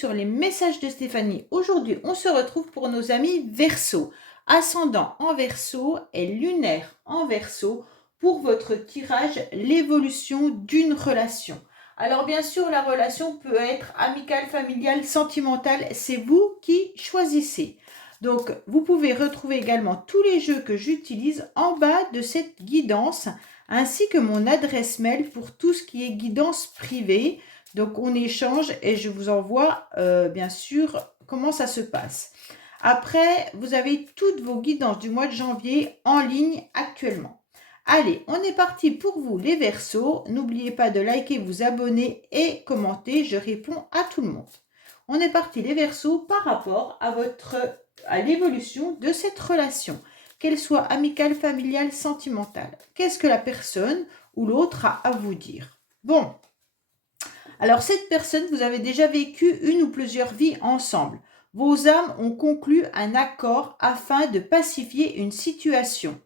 sur les messages de Stéphanie. Aujourd'hui, on se retrouve pour nos amis Verseau, ascendant en Verseau et lunaire en Verseau pour votre tirage l'évolution d'une relation. Alors bien sûr, la relation peut être amicale, familiale, sentimentale, c'est vous qui choisissez. Donc, vous pouvez retrouver également tous les jeux que j'utilise en bas de cette guidance, ainsi que mon adresse mail pour tout ce qui est guidance privée. Donc, on échange et je vous envoie, bien sûr, comment ça se passe. Après, vous avez toutes vos guidances du mois de janvier en ligne actuellement. Allez, on est parti pour vous les Verseaux. N'oubliez pas de liker, vous abonner et commenter. Je réponds à tout le monde. On est parti les Verseaux par rapport à l'évolution de cette relation, qu'elle soit amicale, familiale, sentimentale. Qu'est-ce que la personne ou l'autre a à vous dire? Bon. Alors, cette personne, vous avez déjà vécu une ou plusieurs vies ensemble. Vos âmes ont conclu un accord afin de pacifier une situation.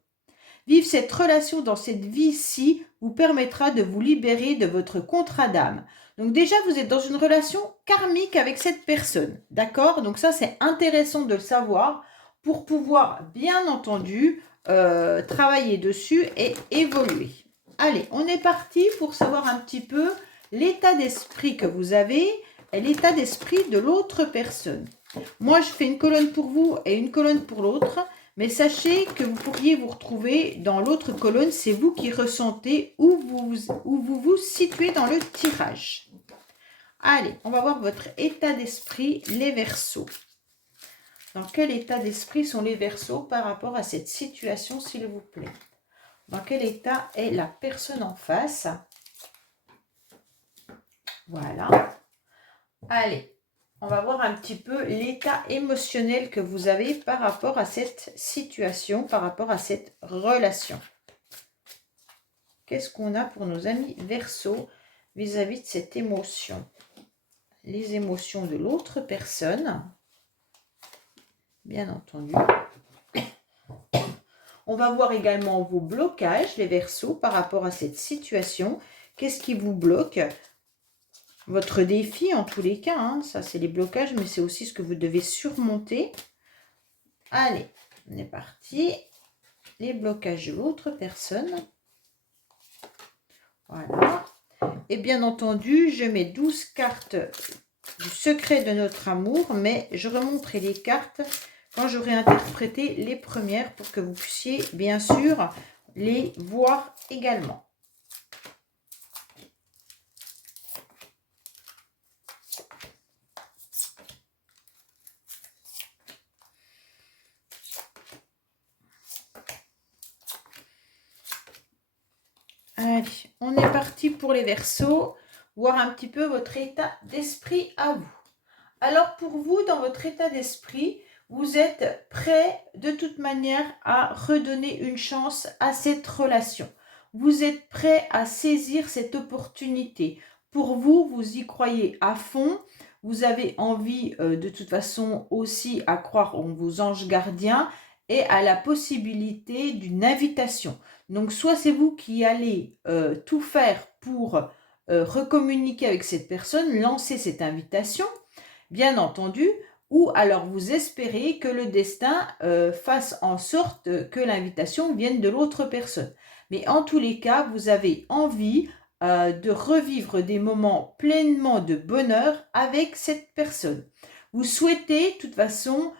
Vivre cette relation dans cette vie-ci vous permettra de vous libérer de votre contrat d'âme. Donc déjà, vous êtes dans une relation karmique avec cette personne. D'accord? Donc ça, c'est intéressant de le savoir pour pouvoir, bien entendu, travailler dessus et évoluer. Allez, on est parti pour savoir un petit peu l'état d'esprit que vous avez et l'état d'esprit de l'autre personne. Moi, je fais une colonne pour vous et une colonne pour l'autre, mais sachez que vous pourriez vous retrouver dans l'autre colonne, c'est vous qui ressentez où vous vous situez dans le tirage. Allez, on va voir votre état d'esprit, les Verseaux. Dans quel état d'esprit sont les Verseaux par rapport à cette situation, s'il vous plaît? Dans quel état est la personne en face? Voilà. Allez, on va voir un petit peu l'état émotionnel que vous avez par rapport à cette situation, par rapport à cette relation. Qu'est-ce qu'on a pour nos amis Verseaux vis-à-vis de cette émotion? Les émotions de l'autre personne, bien entendu. On va voir également vos blocages, les Verseaux, par rapport à cette situation. Qu'est-ce qui vous bloque? Votre défi, en tous les cas, hein, ça c'est les blocages, mais c'est aussi ce que vous devez surmonter. Allez, on est parti. Les blocages de l'autre personne. Voilà. Et bien entendu, je mets 12 cartes du secret de notre amour, mais je remonterai les cartes quand j'aurai interprété les premières pour que vous puissiez bien sûr les voir également. Allez, on est parti pour les Verseaux, voir un petit peu votre état d'esprit à vous. Alors pour vous, dans votre état d'esprit, vous êtes prêt de toute manière à redonner une chance à cette relation. Vous êtes prêt à saisir cette opportunité. Pour vous, vous y croyez à fond. Vous avez envie de toute façon aussi à croire en vos anges gardiens et à la possibilité d'une invitation. Donc soit c'est vous qui allez tout faire pour recommuniquer avec cette personne, lancer cette invitation, bien entendu, ou alors vous espérez que le destin fasse en sorte que l'invitation vienne de l'autre personne. Mais en tous les cas, vous avez envie de revivre des moments pleinement de bonheur avec cette personne. Vous souhaitez, de toute façon,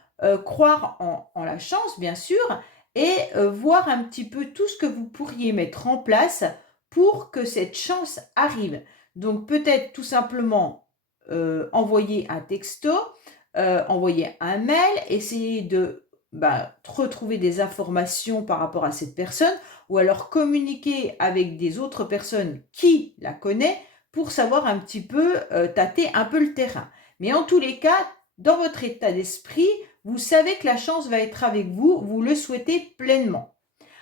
croire en la chance, bien sûr, et voir un petit peu tout ce que vous pourriez mettre en place pour que cette chance arrive. Donc peut-être tout simplement envoyer un texto, envoyer un mail, essayer de retrouver des informations par rapport à cette personne, ou alors communiquer avec des autres personnes qui la connaissent pour savoir un petit peu, tâter un peu le terrain. Mais en tous les cas, dans votre état d'esprit, vous savez que la chance va être avec vous, vous le souhaitez pleinement.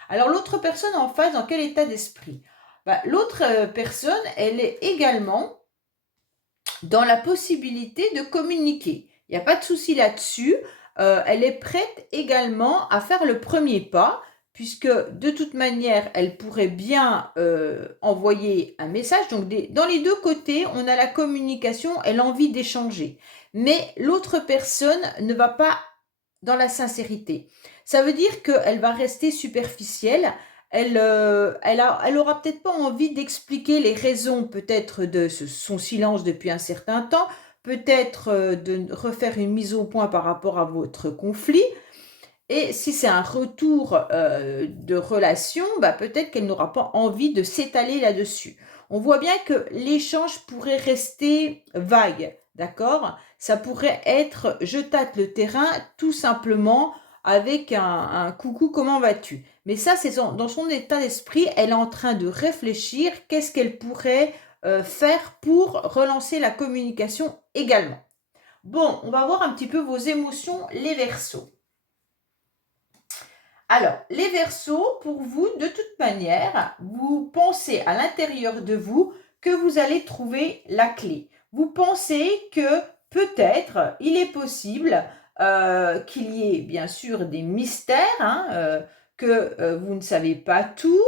Alors l'autre personne en face, dans quel état d'esprit? L'autre personne, elle est également dans la possibilité de communiquer. Il n'y a pas de souci là-dessus. Elle est prête également à faire le premier pas, puisque de toute manière, elle pourrait bien envoyer un message. Donc, dans les deux côtés, on a la communication et l'envie d'échanger. mais l'autre personne ne va pas dans la sincérité. Ça veut dire qu'elle va rester superficielle. Elle aura peut-être pas envie d'expliquer les raisons peut-être de son silence depuis un certain temps, peut-être de refaire une mise au point par rapport à votre conflit. Et si c'est un retour de relation, bah, peut-être qu'elle n'aura pas envie de s'étaler là-dessus. On voit bien que l'échange pourrait rester vague, d'accord? Ça pourrait être je tâte le terrain tout simplement avec un coucou, comment vas-tu? Mais ça, c'est dans son état d'esprit, elle est en train de réfléchir qu'est-ce qu'elle pourrait faire pour relancer la communication également. Bon, on va voir un petit peu vos émotions, les Verseaux. Alors, les Verseaux, pour vous, de toute manière, vous pensez à l'intérieur de vous que vous allez trouver la clé. Vous pensez que peut-être il est possible qu'il y ait bien sûr des mystères, hein, que vous ne savez pas tout.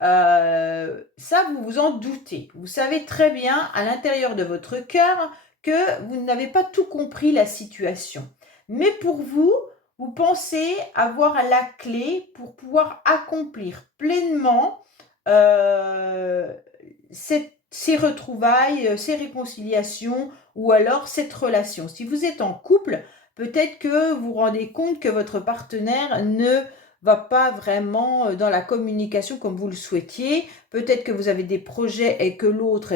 Ça, vous vous en doutez. Vous savez très bien à l'intérieur de votre cœur que vous n'avez pas tout compris la situation. Mais pour vous, vous pensez avoir la clé pour pouvoir accomplir pleinement ces retrouvailles, ces réconciliations ou alors cette relation. Si vous êtes en couple, peut-être que vous vous rendez compte que votre partenaire ne va pas vraiment dans la communication comme vous le souhaitiez. Peut-être que vous avez des projets et que l'autre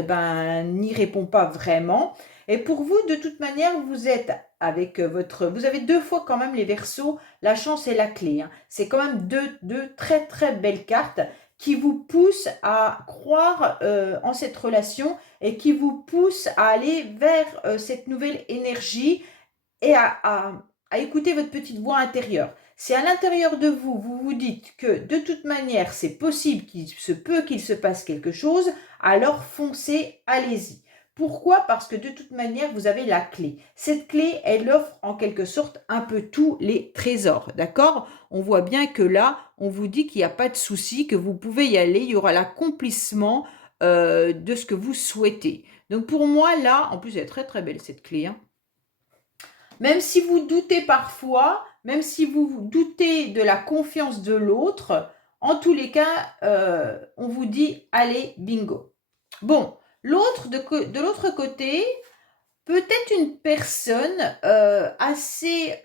n'y répond pas vraiment. Et pour vous, de toute manière, vous êtes avec vous avez deux fois quand même les Verseaux, la chance et la clé. Hein. C'est quand même deux très très belles cartes qui vous poussent à croire en cette relation et qui vous poussent à aller vers cette nouvelle énergie et à écouter votre petite voix intérieure. Si à l'intérieur de vous, vous vous dites que de toute manière, c'est possible qu'il se passe quelque chose, alors foncez, allez-y. Pourquoi? Parce que de toute manière, vous avez la clé. Cette clé, elle offre en quelque sorte un peu tous les trésors, d'accord? On voit bien que là, on vous dit qu'il n'y a pas de souci, que vous pouvez y aller, il y aura l'accomplissement de ce que vous souhaitez. Donc pour moi, là, en plus, elle est très très belle cette clé, hein. Même si vous doutez parfois, même si vous doutez de la confiance de l'autre, en tous les cas, on vous dit allez, bingo. Bon, de l'autre côté, peut-être une personne assez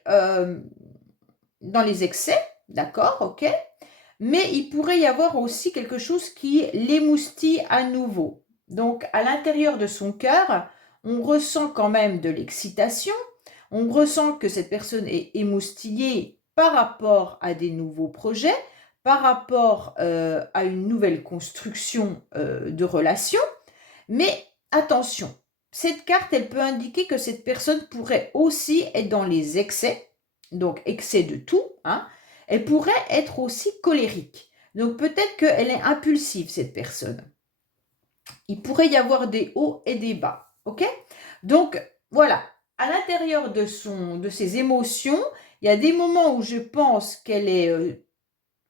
dans les excès, d'accord, ok, mais il pourrait y avoir aussi quelque chose qui l'émoustille à nouveau. Donc, à l'intérieur de son cœur, on ressent quand même de l'excitation, on ressent que cette personne est émoustillée par rapport à des nouveaux projets, par rapport à une nouvelle construction de relation. Mais attention, cette carte, elle peut indiquer que cette personne pourrait aussi être dans les excès, donc excès de tout, hein. Elle pourrait être aussi colérique. Donc peut-être qu'elle est impulsive, cette personne. Il pourrait y avoir des hauts et des bas, ok? Donc voilà, à l'intérieur de ses émotions, il y a des moments où je pense qu'elle est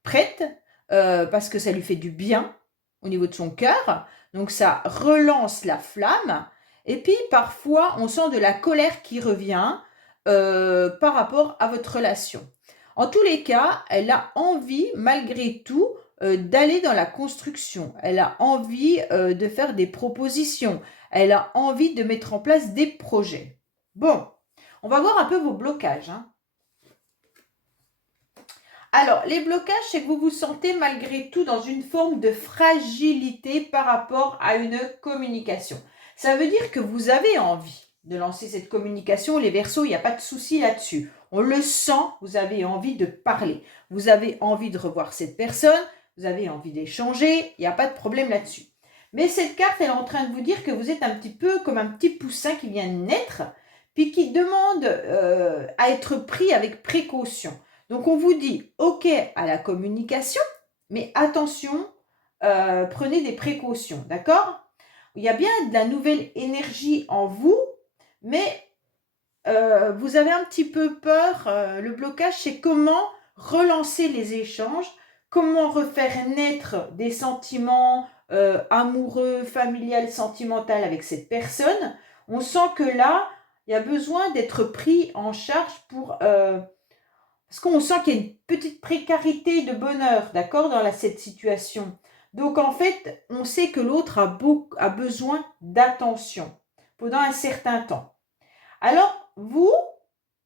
prête, parce que ça lui fait du bien au niveau de son cœur. Donc ça relance la flamme. Et puis parfois, on sent de la colère qui revient par rapport à votre relation. En tous les cas, elle a envie, malgré tout, d'aller dans la construction. Elle a envie de faire des propositions. Elle a envie de mettre en place des projets. Bon, on va voir un peu vos blocages, hein. Alors, les blocages, c'est que vous vous sentez malgré tout dans une forme de fragilité par rapport à une communication. Ça veut dire que vous avez envie de lancer cette communication. Les Verseaux, il n'y a pas de souci là-dessus. On le sent, vous avez envie de parler. Vous avez envie de revoir cette personne. Vous avez envie d'échanger. Il n'y a pas de problème là-dessus. Mais cette carte, elle est en train de vous dire que vous êtes un petit peu comme un petit poussin qui vient de naître, puis qui demande à être pris avec précaution. Donc on vous dit OK à la communication, mais attention, prenez des précautions, d'accord? Il y a bien de la nouvelle énergie en vous, mais vous avez un petit peu peur. Le blocage, c'est comment relancer les échanges, comment refaire naître des sentiments amoureux, familiales, sentimentaux avec cette personne. On sent que là, il y a besoin d'être pris en charge pour... parce qu'on sent qu'il y a une petite précarité de bonheur, d'accord, dans cette situation. Donc, en fait, on sait que l'autre a besoin d'attention pendant un certain temps. Alors, vous,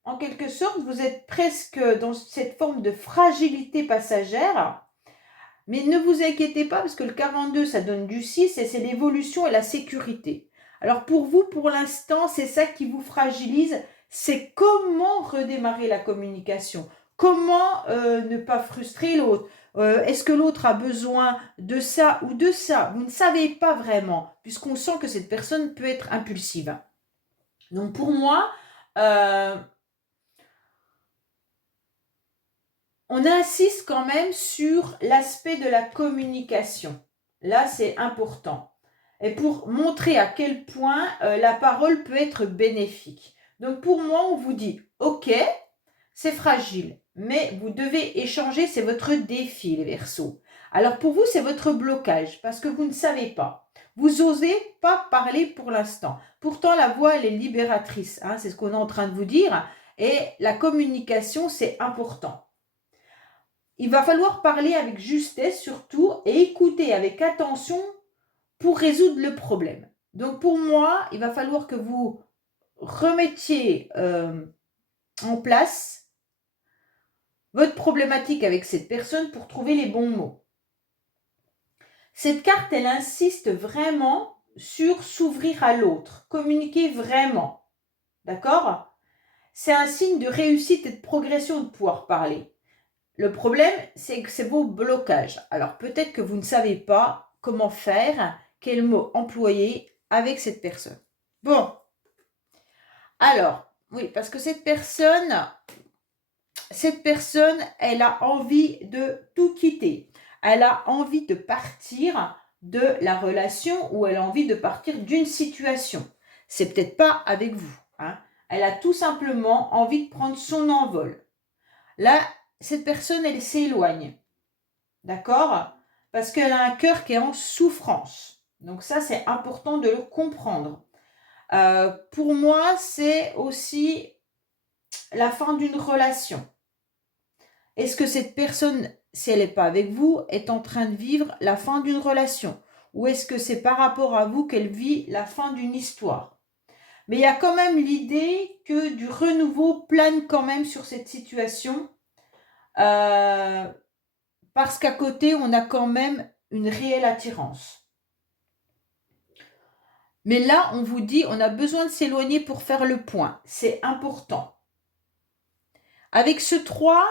en quelque sorte, vous êtes presque dans cette forme de fragilité passagère. Mais ne vous inquiétez pas, parce que le 42, ça donne du 6 et c'est l'évolution et la sécurité. Alors pour vous, pour l'instant, c'est ça qui vous fragilise, c'est comment redémarrer la communication. Comment ne pas frustrer l'autre. Est-ce que l'autre a besoin de ça ou de ça? Vous ne savez pas vraiment, puisqu'on sent que cette personne peut être impulsive. Donc pour moi, on insiste quand même sur l'aspect de la communication. Là, c'est important. Et pour montrer à quel point la parole peut être bénéfique. Donc pour moi, on vous dit, ok, c'est fragile, mais vous devez échanger, c'est votre défi, les Verseaux. Alors pour vous, c'est votre blocage, parce que vous ne savez pas. Vous n'osez pas parler pour l'instant. Pourtant, la voix, elle est libératrice, hein, c'est ce qu'on est en train de vous dire. Et la communication, c'est important. Il va falloir parler avec justesse surtout et écouter avec attention pour résoudre le problème. Donc pour moi, il va falloir que vous remettiez en place votre problématique avec cette personne pour trouver les bons mots. Cette carte, elle insiste vraiment sur s'ouvrir à l'autre, communiquer vraiment. D'accord? C'est un signe de réussite et de progression de pouvoir parler. Le problème, c'est que c'est vos blocages. Alors peut-être que vous ne savez pas comment faire, quel mot employer avec cette personne. Bon. Alors, oui, parce que cette personne, elle a envie de tout quitter. Elle a envie de partir de la relation ou elle a envie de partir d'une situation. C'est peut-être pas avec vous, hein. Elle a tout simplement envie de prendre son envol. Là, cette personne, elle s'éloigne. D'accord? Parce qu'elle a un cœur qui est en souffrance. Donc ça, c'est important de le comprendre. Pour moi, c'est aussi la fin d'une relation. Est-ce que cette personne, si elle n'est pas avec vous, est en train de vivre la fin d'une relation? Ou est-ce que c'est par rapport à vous qu'elle vit la fin d'une histoire? Mais il y a quand même l'idée que du renouveau plane quand même sur cette situation. Parce qu'à côté, on a quand même une réelle attirance. Mais là, on vous dit, on a besoin de s'éloigner pour faire le point. C'est important. Avec ce 3,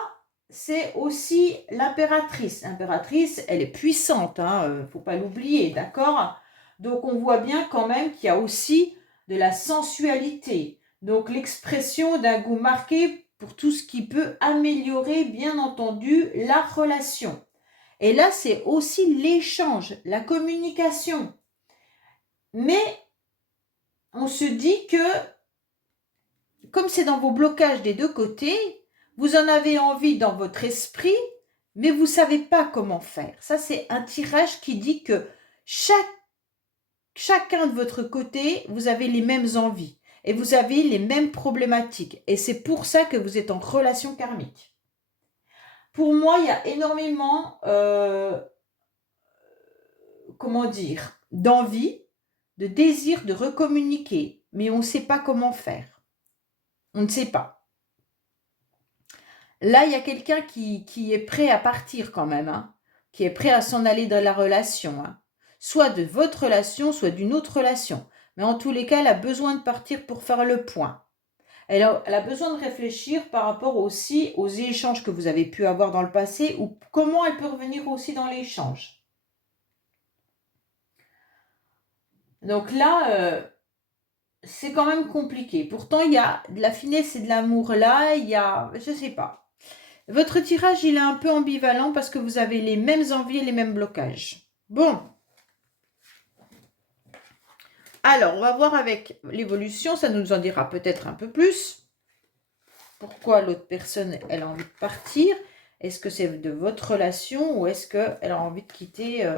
c'est aussi l'impératrice. L'impératrice, elle est puissante, hein, faut pas l'oublier, d'accord? Donc, on voit bien quand même qu'il y a aussi de la sensualité. Donc, l'expression d'un goût marqué pour tout ce qui peut améliorer, bien entendu, la relation. Et là, c'est aussi l'échange, la communication. Mais on se dit que, comme c'est dans vos blocages des deux côtés, vous en avez envie dans votre esprit, mais vous ne savez pas comment faire. Ça, c'est un tirage qui dit que chacun de votre côté, vous avez les mêmes envies et vous avez les mêmes problématiques. Et c'est pour ça que vous êtes en relation karmique. Pour moi, il y a énormément, d'envie, de désir de recommuniquer, mais on ne sait pas comment faire. On ne sait pas. Là, il y a quelqu'un qui est prêt à partir quand même, hein, qui est prêt à s'en aller dans la relation, hein, soit de votre relation, soit d'une autre relation. Mais en tous les cas, elle a besoin de partir pour faire le point. Elle a besoin de réfléchir par rapport aussi aux échanges que vous avez pu avoir dans le passé ou comment elle peut revenir aussi dans l'échange. Donc là, c'est quand même compliqué. Pourtant, il y a de la finesse et de l'amour là, il y a, je ne sais pas. Votre tirage, il est un peu ambivalent parce que vous avez les mêmes envies et les mêmes blocages. Bon. Alors, on va voir avec l'évolution, ça nous en dira peut-être un peu plus. Pourquoi l'autre personne, elle a envie de partir? Est-ce que c'est de votre relation ou est-ce qu'elle a envie de quitter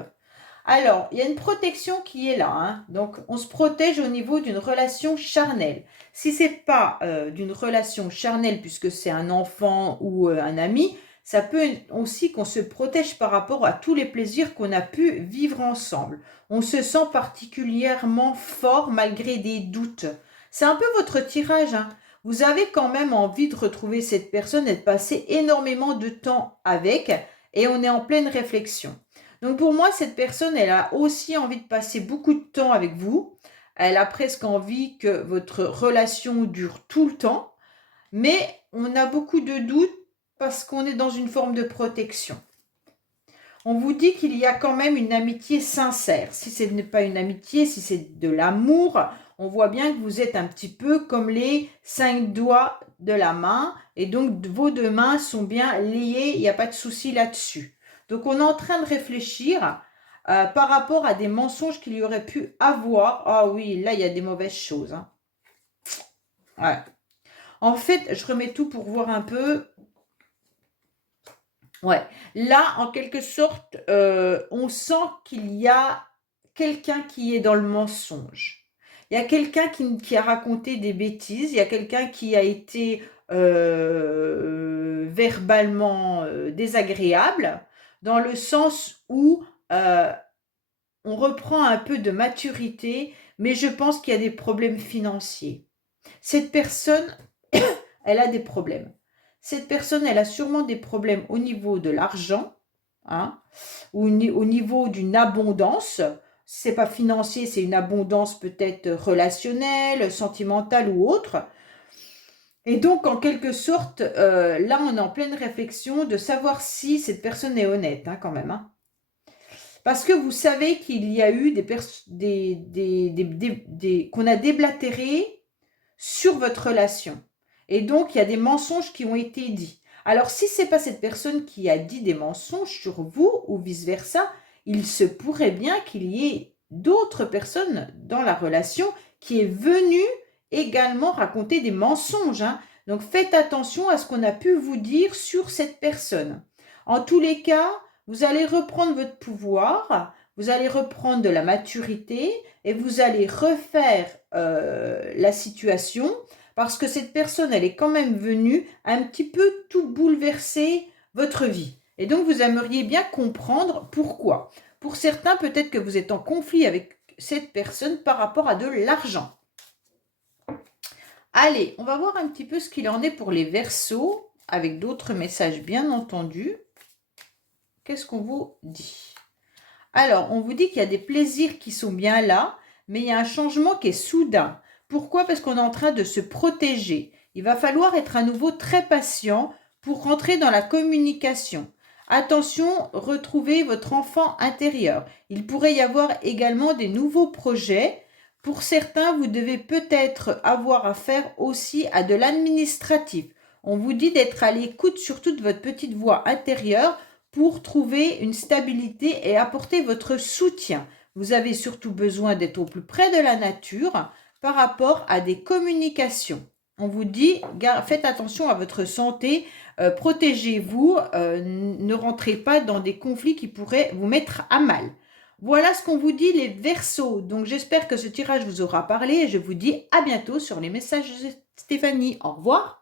Alors, il y a une protection qui est là, hein. Donc, on se protège au niveau d'une relation charnelle. Si ce n'est pas d'une relation charnelle, puisque c'est un enfant ou un ami, ça peut aussi qu'on se protège par rapport à tous les plaisirs qu'on a pu vivre ensemble. On se sent particulièrement fort malgré des doutes. C'est un peu votre tirage, hein. Vous avez quand même envie de retrouver cette personne et de passer énormément de temps avec, et on est en pleine réflexion. Donc pour moi, cette personne, elle a aussi envie de passer beaucoup de temps avec vous. Elle a presque envie que votre relation dure tout le temps. Mais on a beaucoup de doutes parce qu'on est dans une forme de protection. On vous dit qu'il y a quand même une amitié sincère. Si ce n'est pas une amitié, si c'est de l'amour, on voit bien que vous êtes un petit peu comme les 5 doigts de la main. Et donc, vos 2 mains sont bien liées, il n'y a pas de souci là-dessus. Donc, on est en train de réfléchir par rapport à des mensonges qu'il y aurait pu avoir. Ah oui, là, il y a des mauvaises choses, hein. Ouais. En fait, je remets tout pour voir un peu. Ouais. Là, en quelque sorte, on sent qu'il y a quelqu'un qui est dans le mensonge. Il y a quelqu'un qui a raconté des bêtises. Il y a quelqu'un qui a été verbalement désagréable, dans le sens où on reprend un peu de maturité, mais je pense qu'il y a des problèmes financiers. Cette personne, elle a des problèmes. Cette personne, elle a sûrement des problèmes au niveau de l'argent, hein, ou au niveau d'une abondance. C'est pas financier, c'est une abondance peut-être relationnelle, sentimentale ou autre. Et donc, en quelque sorte, là, on est en pleine réflexion de savoir si cette personne est honnête, hein, quand même, hein. Parce que vous savez qu'il y a eu qu'on a déblatéré sur votre relation. Et donc, il y a des mensonges qui ont été dits. Alors, si ce n'est pas cette personne qui a dit des mensonges sur vous ou vice-versa, il se pourrait bien qu'il y ait d'autres personnes dans la relation qui est venue également raconter des mensonges, hein. Donc, faites attention à ce qu'on a pu vous dire sur cette personne. En tous les cas, vous allez reprendre votre pouvoir, vous allez reprendre de la maturité et vous allez refaire la situation, parce que cette personne, elle est quand même venue un petit peu tout bouleverser votre vie. Et donc, vous aimeriez bien comprendre pourquoi. Pour certains, peut-être que vous êtes en conflit avec cette personne par rapport à de l'argent. Allez, on va voir un petit peu ce qu'il en est pour les Verseaux, avec d'autres messages bien entendu. Qu'est-ce qu'on vous dit? Alors, on vous dit qu'il y a des plaisirs qui sont bien là, mais il y a un changement qui est soudain. Pourquoi? Parce qu'on est en train de se protéger. Il va falloir être à nouveau très patient pour rentrer dans la communication. Attention, retrouvez votre enfant intérieur. Il pourrait y avoir également des nouveaux projets. Pour certains, vous devez peut-être avoir affaire aussi à de l'administratif. On vous dit d'être à l'écoute surtout de votre petite voix intérieure pour trouver une stabilité et apporter votre soutien. Vous avez surtout besoin d'être au plus près de la nature par rapport à des communications. On vous dit, faites attention à votre santé, protégez-vous, ne rentrez pas dans des conflits qui pourraient vous mettre à mal. Voilà ce qu'on vous dit les Verseaux. Donc j'espère que ce tirage vous aura parlé et je vous dis à bientôt sur les messages de Stéphanie. Au revoir.